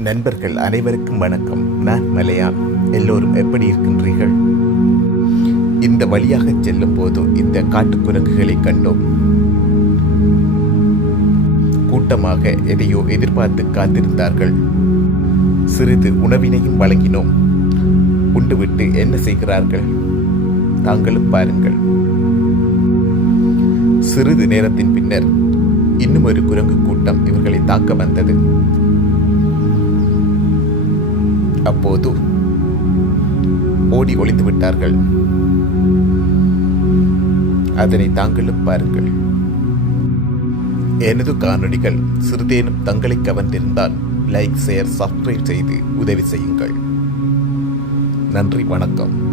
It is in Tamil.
நண்பர்கள் அனைவருக்கும் வணக்கம். நான் மலையான். எல்லோரும் எப்படி இருக்கின்றீர்கள்? இந்த வழியாக செல்லும் போது இந்த காட்டுக்குரங்குகளை கண்டோம். கூட்டமாக எதையோ எதிர்பார்த்து காத்திருந்தார்கள். சிறிது உணவினையும் வழங்கினோம். உண்டுவிட்டு என்ன செய்கிறார்கள் தாங்களும் பாருங்கள். சிறிது நேரத்தின் பின்னர் இன்னும் ஒரு குரங்கு கூட்டம் இவர்களை தாக்க வந்தது. அப்போது ஓடி ஒளிந்து விட்டார்கள். அதனை தாங்களும் பாருங்கள். எனது காணொளிகள் சிறிதேனும் தங்களை கவர்ந்திருந்தால் லைக், ஷேர், சப்ஸ்கிரைப் செய்து உதவி செய்யுங்கள். நன்றி, வணக்கம்.